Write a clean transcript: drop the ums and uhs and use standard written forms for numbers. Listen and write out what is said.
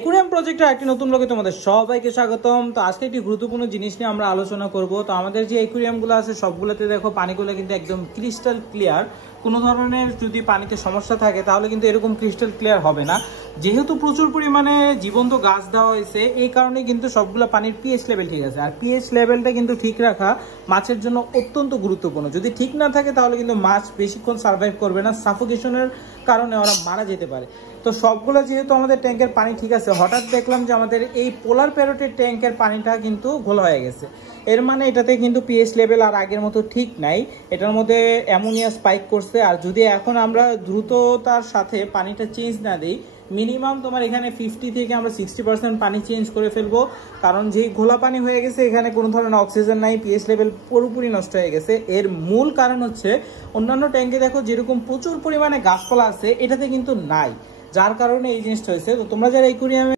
Aquarium প্রজেক্টের একটি নতুন ব্লগে তোমাদের সবাইকে স্বাগতম। তো আজকে একটি গুরুত্বপূর্ণ জিনিস নিয়ে আমরা আলোচনা করব। তো আমাদের যে একুরিয়ামগুলো আছে সবগুলোতে দেখো পানিগুলো কিন্তু একদম ক্রিস্টাল ক্লিয়ার। কোনো ধরনের যদি পানিতে সমস্যা থাকে তাহলে কিন্তু এরকম ক্রিস্টাল ক্লিয়ার হবে না। যেহেতু প্রচুর পরিমাণে জীবন্ত গাছ দেওয়া হয়েছে এই কারণে কিন্তু সবগুলো পানির পিএইচ লেভেল ঠিক আছে। আর পিএইচ লেভেলটা কিন্তু ঠিক রাখা মাছের জন্য অত্যন্ত গুরুত্বপূর্ণ। যদি ঠিক না থাকে তাহলে কিন্তু মাছ বেশিক্ষণ সার্ভাইভ করবে না, সাফোকেশনের কারণে ওরা মারা যেতে পারে। তো সবগুলো যেহেতু আমাদের ট্যাঙ্কের পানি ঠিক আছে, হঠাৎ দেখলাম যে আমাদের এই পোলার প্যারটের ট্যাঙ্কের পানিটা কিন্তু ঘোলা হয়ে গেছে। এর মানে এটাতে কিন্তু পিএইচ লেভেল আর আগের মতো ঠিক নাই, এটার মধ্যে অ্যামোনিয়া স্পাইক করছে। আর যদি এখন আমরা দ্রুততার সাথে পানিটা চেঞ্জ না দিই, মিনিমাম তোমার এখানে 50 থেকে আমরা 60% পানি চেঞ্জ করে ফেলবো। কারণ যেই ঘোলা পানি হয়ে গেছে এখানে কোনো ধরনের অক্সিজেন নাই, পিএইচ লেভেল পুরোপুরি নষ্ট হয়ে গেছে। এর মূল কারণ হচ্ছে অন্যান্য ট্যাঙ্কে দেখো যেরকম প্রচুর পরিমাণে গাছপালা আছে এটাতে কিন্তু নাই, যার কারণে এই জিনিসটা হয়েছে। তো তোমরা যারা একুরিয়ামে